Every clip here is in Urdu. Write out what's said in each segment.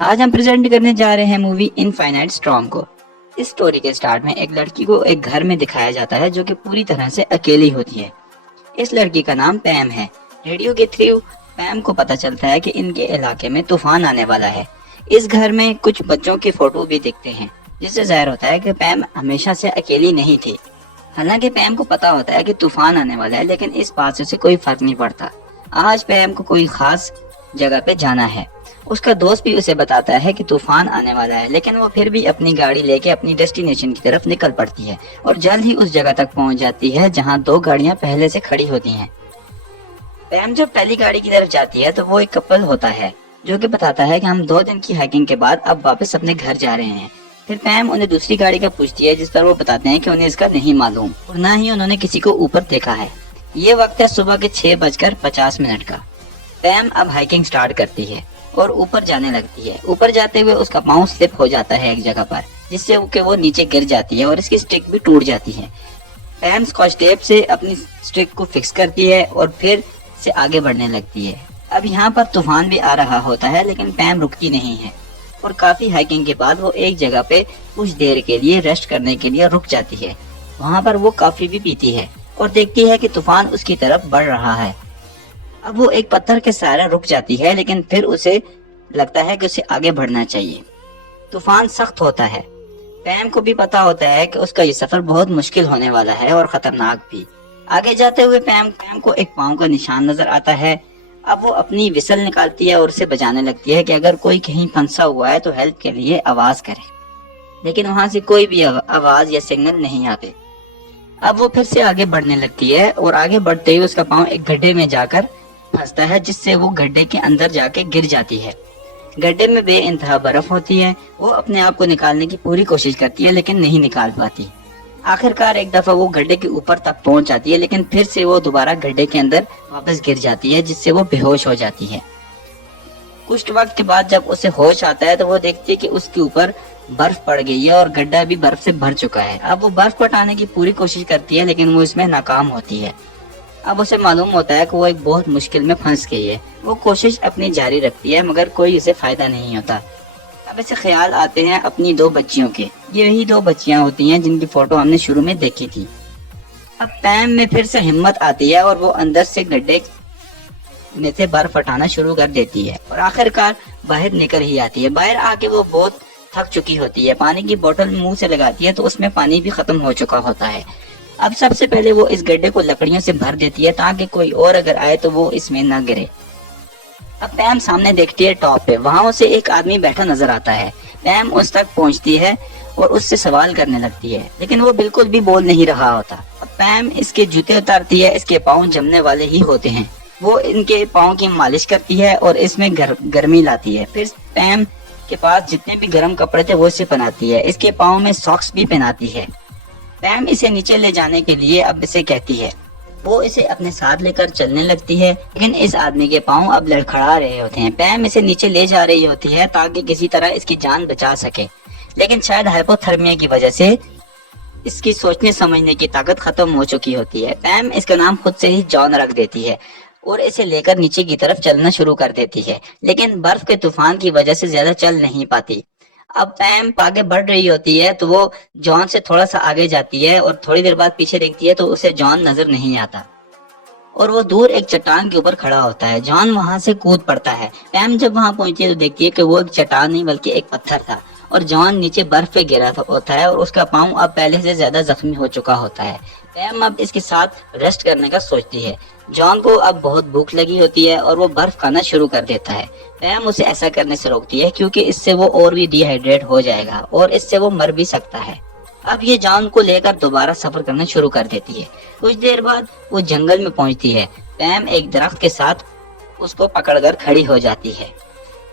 آج ہم پریزنٹ کرنے جا رہے ہیں مووی انفائنائٹ اسٹارم کو۔ اس سٹوری کے سٹارٹ میں ایک لڑکی کو ایک گھر میں دکھایا جاتا ہے جو کہ پوری طرح سے اکیلی ہوتی ہے۔ اس لڑکی کا نام پیم ہے۔ ریڈیو کے تھرو پیم کو پتا چلتا ہے کہ ان کے علاقے میں طوفان آنے والا ہے۔ اس گھر میں کچھ بچوں کے فوٹو بھی دکھتے ہیں، جس سے ظاہر ہوتا ہے کہ پیم ہمیشہ سے اکیلی نہیں تھی۔ حالانکہ پیم کو پتا ہوتا ہے کہ طوفان آنے والا ہے، لیکن اس بات سے اسے کوئی فرق نہیں پڑتا۔ آج پیم کو کوئی خاص جگہ پہ جانا ہے۔ اس کا دوست بھی اسے بتاتا ہے کہ طوفان آنے والا ہے، لیکن وہ پھر بھی اپنی گاڑی لے کے اپنی ڈیسٹینیشن کی طرف نکل پڑتی ہے اور جلد ہی اس جگہ تک پہنچ جاتی ہے جہاں دو گاڑیاں پہلے سے کھڑی ہوتی ہیں۔ پیم جب پہلی گاڑی کی طرف جاتی ہے تو وہ ایک کپل ہوتا ہے جو کہ بتاتا ہے کہ ہم 2 دن کی ہائیکنگ کے بعد اب واپس اپنے گھر جا رہے ہیں۔ پھر پیم انہیں دوسری گاڑی کا پوچھتی ہے، جس پر وہ بتاتے ہیں کہ انہیں اس کا نہیں معلوم اور نہ ہی انہوں نے کسی کو اوپر دیکھا ہے۔ یہ وقت ہے صبح کے 6:50 کا۔ پیم اب ہائیکنگ سٹارٹ کرتی ہے اور اوپر جانے لگتی ہے۔ اوپر جاتے ہوئے اس کا پاؤں سلپ ہو جاتا ہے ایک جگہ پر، جس سے کہ وہ نیچے گر جاتی ہے اور اس کی سٹک بھی ٹوٹ جاتی ہے۔ پیم اسکاچ ٹیپ سے اپنی سٹک کو فکس کرتی ہے اور پھر سے آگے بڑھنے لگتی ہے۔ اب یہاں پر طوفان بھی آ رہا ہوتا ہے، لیکن پیم رکتی نہیں ہے اور کافی ہائیکنگ کے بعد وہ ایک جگہ پہ کچھ دیر کے لیے ریسٹ کرنے کے لیے رک جاتی ہے۔ وہاں پر وہ کافی بھی پیتی ہے اور دیکھتی ہے کہ طوفان اس کی طرف بڑھ رہا ہے۔ اب وہ ایک پتھر کے سہارے رک جاتی ہے، لیکن پھر اسے لگتا ہے کہ اسے آگے بڑھنا چاہیے۔ طوفان سخت ہوتا ہے۔ پیم کو بھی پتا ہوتا ہے کہ اس کا یہ سفر بہت مشکل ہونے والا ہے اور خطرناک بھی۔ آگے جاتے ہوئے پیم کو ایک پاؤں کا نشان نظر آتا ہے۔ اب وہ اپنی وسل نکالتی ہے اور اسے بجانے لگتی ہے کہ اگر کوئی کہیں پھنسا ہوا ہے تو ہیلپ کے لیے آواز کرے، لیکن وہاں سے کوئی بھی آواز یا سگنل نہیں آتے۔ اب وہ پھر سے آگے بڑھنے لگتی ہے اور آگے بڑھتے ہوئے اس کا پاؤں ایک گڈھے میں جا کر پھنستا ہے، جس سے وہ گڈھے کے اندر جا کے گر جاتی ہے۔ گڈھے میں بے انتہا برف ہوتی ہے۔ وہ اپنے آپ کو نکالنے کی پوری کوشش کرتی ہے، لیکن نہیں نکال پاتی۔ آخر کار ایک دفعہ وہ گڈھے کے اوپر تک پہنچ جاتی ہے، لیکن پھر سے وہ دوبارہ گڈھے کے اندر واپس گر جاتی ہے، جس سے وہ بے ہوش ہو جاتی ہے۔ کچھ وقت کے بعد جب اسے ہوش آتا ہے تو وہ دیکھتی ہے کہ اس کے اوپر برف پڑ گئی ہے اور گڈھا بھی برف سے بھر چکا ہے۔ اب وہ برف کو ہٹانے کی پوری کوشش کرتی ہے، لیکن وہ اس میں ناکام ہوتی ہے۔ اب اسے معلوم ہوتا ہے کہ وہ ایک بہت مشکل میں پھنس گئی ہے۔ وہ کوشش اپنی جاری رکھتی ہے، مگر کوئی اسے فائدہ نہیں ہوتا۔ اب اسے خیال آتے ہیں اپنی 2 بچیوں کے۔ یہی 2 بچیاں ہوتی ہیں جن کی فوٹو ہم نے شروع میں دیکھی تھی۔ اب پیم میں پھر سے ہمت آتی ہے اور وہ اندر سے گڈھے میں سے برف ہٹانا شروع کر دیتی ہے اور آخر کار باہر نکل ہی آتی ہے۔ باہر آ کے وہ بہت تھک چکی ہوتی ہے۔ پانی کی بوتل منہ سے لگاتی ہے تو اس میں پانی بھی ختم ہو چکا ہوتا ہے۔ اب سب سے پہلے وہ اس گڈھے کو لکڑیوں سے بھر دیتی ہے تاکہ کوئی اور اگر آئے تو وہ اس میں نہ گرے۔ اب پیم سامنے دیکھتی ہے ٹاپ پہ، وہاں اسے ایک آدمی بیٹھا نظر آتا ہے۔ پیم اس تک پہنچتی ہے اور اس سے سوال کرنے لگتی ہے، لیکن وہ بالکل بھی بول نہیں رہا ہوتا۔ اب پیم اس کے جوتے اتارتی ہے، اس کے پاؤں جمنے والے ہی ہوتے ہیں۔ وہ ان کے پاؤں کی مالش کرتی ہے اور اس میں گرمی لاتی ہے۔ پھر پیم کے پاس جتنے بھی گرم کپڑے تھے وہ اسے پہناتی ہے۔ اس کے پاؤں میں ساکس بھی پہناتی ہے۔ پیم اسے نیچے لے جانے کے لیے اب اسے کہتی ہے۔ وہ اسے اپنے ساتھ لے کر چلنے لگتی ہے، لیکن اس آدمی کے پاؤں اب لڑکھڑا رہے ہوتے ہیں۔ پیم اسے نیچے لے جا رہی ہوتی ہے تاکہ کسی طرح اس کی جان بچا سکے، لیکن شاید ہائپوتھرمیا کی وجہ سے اس کی سوچنے سمجھنے کی طاقت ختم ہو چکی ہوتی ہے۔ پیم اس کا نام خود سے ہی جان رکھ دیتی ہے اور اسے لے کر نیچے کی طرف چلنا شروع کر دیتی ہے، لیکن برف کے طوفان کی وجہ سے زیادہ چل نہیں پاتی۔ اب پیم آگے بڑھ رہی ہوتی ہے تو وہ جان سے تھوڑا سا آگے جاتی ہے اور تھوڑی دیر بعد پیچھے دیکھتی ہے تو اسے جان نظر نہیں آتا اور وہ دور ایک چٹان کے اوپر کھڑا ہوتا ہے۔ جان وہاں سے کود پڑتا ہے۔ پیم جب وہاں پہنچی ہے تو دیکھتی ہے کہ وہ ایک چٹان نہیں بلکہ ایک پتھر تھا اور جان نیچے برف پہ گرا ہوتا ہے اور اس کا پاؤں اب پہلے سے زیادہ زخمی ہو چکا ہوتا ہے۔ پیم اب اس کے ساتھ ریسٹ کرنے کا سوچتی ہے۔ جان کو اب بہت بھوک لگی ہوتی ہے اور وہ برف کھانا شروع کر دیتا ہے۔ پیم اسے ایسا کرنے سے روکتی ہے کیونکہ اس سے وہ اور بھی ڈی ہائیڈریٹ ہو جائے گا اور اس سے وہ مر بھی سکتا ہے۔ اب یہ جان کو لے کر دوبارہ سفر کرنا شروع کر دیتی ہے۔ کچھ دیر بعد وہ جنگل میں پہنچتی ہے۔ پیم ایک درخت کے ساتھ اس کو پکڑ کر کھڑی ہو جاتی ہے۔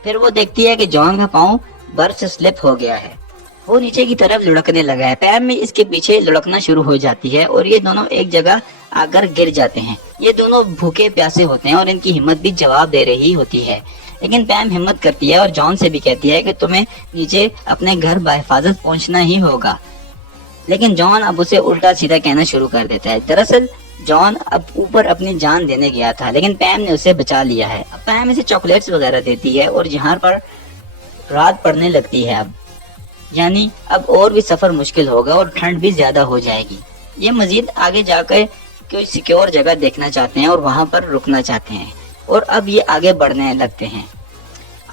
پھر وہ دیکھتی ہے کہ جان کا پاؤں برف سے سلپ ہو گیا ہے، وہ نیچے کی طرف لڑکنے لگا ہے۔ پیم بھی اس کے پیچھے لڑکنا شروع ہو جاتی ہے اور یہ دونوں ایک جگہ آ کر گر جاتے ہیں۔ یہ دونوں بھوکے پیاسے ہوتے ہیں اور ان کی ہمت بھی جواب دے رہی ہوتی ہے، لیکن پیم ہمت کرتی ہے اور جان سے بھی کہتی ہے کہ تمہیں نیچے اپنے گھر بحفاظت پہنچنا ہی ہوگا، لیکن جان اب اسے الٹا سیدھا کہنا شروع کر دیتا ہے۔ دراصل جان اب اوپر اپنی جان دینے گیا تھا، لیکن پیم نے اسے بچا لیا ہے۔ اب پیم اسے چاکلیٹس وغیرہ دیتی ہے اور یہاں پر رات پڑنے لگتی ہے یعنی اب اور بھی سفر مشکل ہوگا اور ٹھنڈ بھی زیادہ ہو جائے گی۔ یہ مزید آگے جا کے کوئی سیکیور جگہ دیکھنا چاہتے ہیں اور وہاں پر رکنا چاہتے ہیں، اور اب یہ آگے بڑھنے لگتے ہیں۔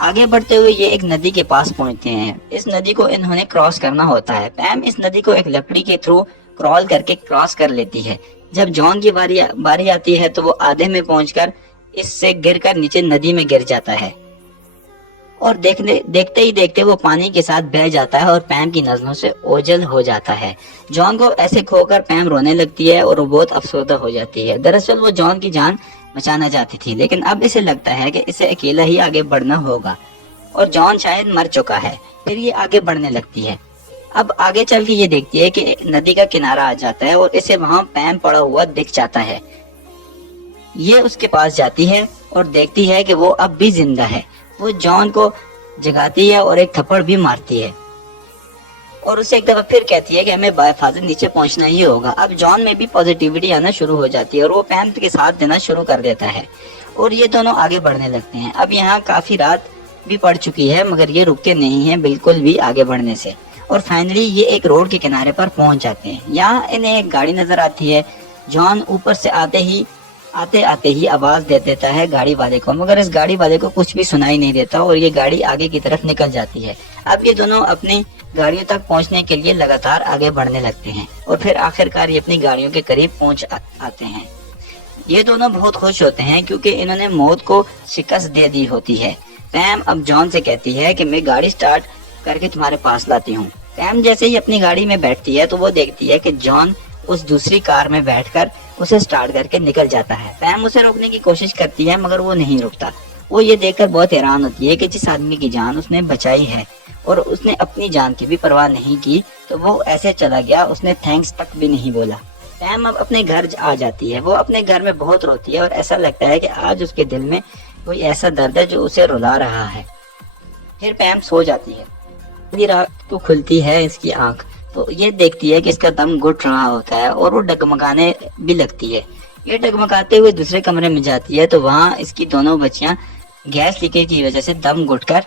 آگے بڑھتے ہوئے یہ ایک ندی کے پاس پہنچتے ہیں۔ اس ندی کو انہوں نے کراس کرنا ہوتا ہے۔ پیم اس ندی کو ایک لکڑی کے تھرو کرال کر کے کراس کر لیتی ہے۔ جب جان کی باری آتی ہے تو وہ آدھے میں پہنچ کر اس سے گر کر نیچے ندی میں گر جاتا ہے، اور دیکھتے ہی دیکھتے وہ پانی کے ساتھ بہہ جاتا ہے اور پیم کی نظروں سے اوجھل ہو جاتا ہے۔ جان کو ایسے کھو کر پیم رونے لگتی ہے اور وہ بہت افسردہ ہو جاتی ہے۔ دراصل وہ جان کی جان بچانا چاہتی تھی، لیکن اب اسے لگتا ہے کہ اسے اکیلا ہی آگے بڑھنا ہوگا اور جان شاید مر چکا ہے۔ پھر یہ آگے بڑھنے لگتی ہے۔ اب آگے چل کے یہ دیکھتی ہے کہ ندی کا کنارہ آ جاتا ہے اور اسے وہاں پیم پڑا ہوا دکھ جاتا ہے۔ یہ اس کے پاس جاتی ہے اور دیکھتی ہے کہ وہ اب بھی زندہ ہے۔ وہ جان کو جگاتی ہے اور ایک تھپڑ بھی مارتی ہے اور اسے ایک دفعہ پھر کہتی ہے کہ ہمیں بحفاظت نیچے پہنچنا ہی ہوگا۔ اب جان میں بھی پازیٹیوٹی آنا شروع ہو جاتی ہے اور وہ پیم کے ساتھ دینا شروع کر دیتا ہے اور یہ دونوں آگے بڑھنے لگتے ہیں۔ اب یہاں کافی رات بھی پڑ چکی ہے مگر یہ رکتے نہیں ہیں بالکل بھی آگے بڑھنے سے، اور فائنلی یہ ایک روڈ کے کنارے پر پہنچ جاتے ہیں۔ یہاں انہیں ایک گاڑی نظر آتی ہے۔ جان اوپر سے آتے ہی آواز دے دیتا ہے گاڑی والے کو، مگر اس گاڑی والے کو کچھ بھی سنائی نہیں دیتا اور یہ گاڑی آگے کی طرف نکل جاتی ہے۔ اب یہ دونوں اپنی گاڑیوں تک پہنچنے کے لیے لگاتار آگے بڑھنے لگتے ہیں اور پھر آخرکار یہ اپنی گاڑیوں کے قریب پہنچ آتے ہیں۔ یہ دونوں بہت خوش ہوتے ہیں کیونکہ انہوں نے موت کو شکست دے دی ہوتی ہے۔ پیم اب جان سے کہتی ہے کہ میں گاڑی سٹارٹ کر کے تمہارے پاس لاتی ہوں۔ پیم جیسے ہی اپنی گاڑی میں بیٹھتی ہے تو وہ دیکھتی ہے کہ جان اس دوسری کار میں بیٹھ کر اسے سٹارٹ کر کے نکل جاتا ہے۔ پیم اسے روکنے کی کوشش کرتی ہے مگر وہ نہیں رکتا۔ وہ یہ دیکھ کر بہت حیران ہوتی ہے کہ جس آدمی کی جان اس نے بچائی ہے اور اس نے اپنی جان کی بھی پرواہ نہیں کی تو وہ ایسے چلا گیا، اس نے تھینکس تک بھی نہیں بولا۔ پیم اب اپنے گھر آ جاتی ہے۔ وہ اپنے گھر میں بہت روتی ہے اور ایسا لگتا ہے کہ آج اس کے دل میں کوئی ایسا درد ہے جو اسے رلا رہا ہے۔ پھر پیم سو جاتی ہے۔ آدھی رات کو کھلتی ہے اس کی آنکھ تو یہ دیکھتی ہے کہ اس کا دم گھٹ رہا ہوتا ہے اور وہ ڈگمگانے بھی لگتی ہے۔ یہ ڈگمگاتے ہوئے دوسرے کمرے میں جاتی ہے تو وہاں اس کی دونوں بچیاں گیس لیکیج کی وجہ سے دم گھٹ کر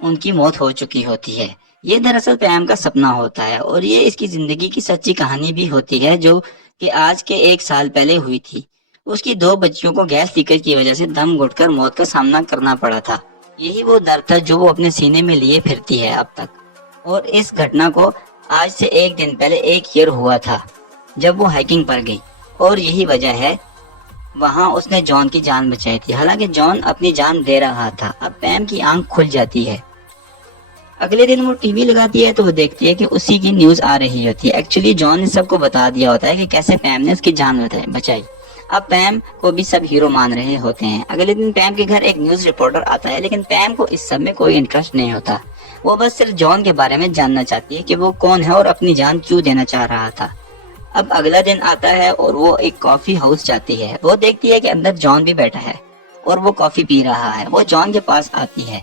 ان کی موت ہو چکی ہوتی ہے۔ یہ دراصل پیم کا سپنا ہوتا ہے اور یہ اس کی زندگی کی سچی کہانی بھی ہوتی ہے جو کہ آج کے 1 سال پہلے ہوئی تھی۔ اس کی 2 بچیوں کو گیس لیکیج کی وجہ سے دم گھٹ کر موت کا سامنا کرنا پڑا تھا۔ یہی وہ درد تھا جو وہ اپنے سینے میں لیے پھرتی ہے اب تک، اور اس گھٹنا کو آج سے 1 دن پہلے 1 ایئر ہوا تھا جب وہ ہائیکنگ پر گئی، اور یہی وجہ ہے وہاں اس نے جان کی جان بچائی تھی، حالانکہ جان اپنی جان دے رہا تھا۔ اب پیم کی آنکھ کھل جاتی ہے۔ اگلے دن وہ ٹی وی لگاتی ہے تو وہ دیکھتی ہے کہ اسی کی نیوز آ رہی ہوتی ہے۔ ایکچولی جان نے سب کو بتا دیا ہوتا ہے کہ کیسے پیم نے اس کی جان بچائی۔ اب پیم کو بھی سب ہیرو مان رہے ہوتے ہیں۔ اگلے دن پیم کے گھر ایک نیوز رپورٹر آتا ہے لیکن پیم کو اس سب میں کوئی انٹرسٹ نہیں ہوتا۔ وہ بس صرف جان کے بارے میں جاننا چاہتی ہے کہ وہ کون ہے اور اپنی جان کیوں دینا چاہ رہا تھا۔ اب اگلا دن آتا ہے اور وہ ایک کافی ہاؤس جاتی ہے۔ وہ دیکھتی ہے کہ اندر جان بھی بیٹھا ہے اور وہ کافی پی رہا ہے۔ وہ جان کے پاس آتی ہے۔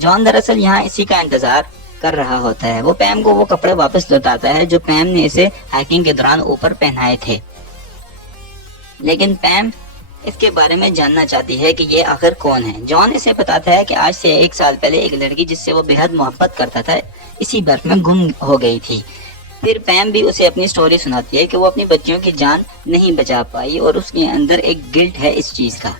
جان دراصل یہاں اسی کا انتظار کر رہا ہوتا ہے۔ وہ پیم کو وہ کپڑے واپس لوٹاتا ہے جو پیم نے اسے ہائیکنگ کے دوران اوپر پہنائے تھے، لیکن پیم اس کے بارے میں جاننا چاہتی ہے کہ یہ آخر کون ہے۔ جان اسے بتاتا ہے کہ آج سے 1 سال پہلے ایک لڑکی جس سے وہ بے حد محبت کرتا تھا اسی برف میں گم ہو گئی تھی۔ پھر پیم بھی اسے اپنی سٹوری سناتی ہے کہ وہ اپنی بچیوں کی جان نہیں بچا پائی اور اس کے اندر ایک گلٹ ہے اس چیز کا۔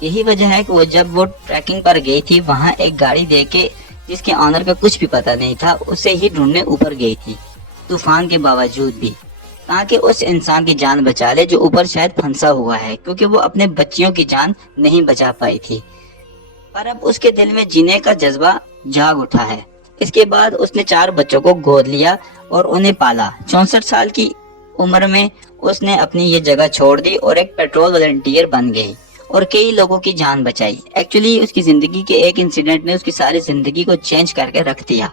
یہی وجہ ہے کہ وہ جب وہ ٹریکنگ پر گئی تھی وہاں ایک گاڑی دیکھ کے جس کے آنر کا کچھ بھی پتہ نہیں تھا اسے ہی ڈھونڈنے اوپر گئی تھی، طوفان کے باوجود بھی، تاکہ اس انسان کی جان بچا لے جو اوپر شاید پھنسا ہوا ہے، کیونکہ وہ اپنے بچیوں کی جان نہیں بچا پائی تھی۔ پر اب اس کے دل میں جینے کا جذبہ جاگ اٹھا ہے۔ اس کے بعد اس نے 4 بچوں کو گود لیا اور انہیں پالا۔ 64 سال کی عمر میں اس نے اپنی یہ جگہ چھوڑ دی اور ایک پیٹرول والنٹیئر بن گئی اور کئی لوگوں کی جان بچائی۔ ایکچولی اس کی زندگی کے ایک انسیڈنٹ نے اس کی ساری زندگی کو چینج کر کے رکھ دیا،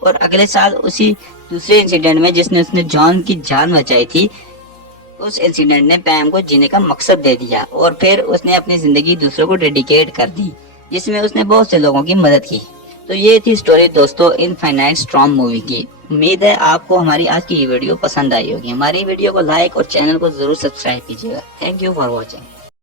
اور اگلے سال اسی دوسرے انسیڈنٹ میں جس نے اس نے جان کی جان بچائی تھی، اس انسیڈنٹ نے پیم کو جینے کا مقصد دے دیا اور پھر اس نے اپنی زندگی دوسروں کو ڈیڈیکیٹ کر دی، جس میں اس نے بہت سے لوگوں کی مدد کی۔ تو یہ تھی سٹوری دوستو انفائنائٹ اسٹارم مووی کی۔ امید ہے آپ کو ہماری آج کی یہ ویڈیو پسند آئی ہوگی۔ ہماری ویڈیو کو لائک اور چینل کو ضرور سبسکرائب کیجیے گا۔ Thank you for watching.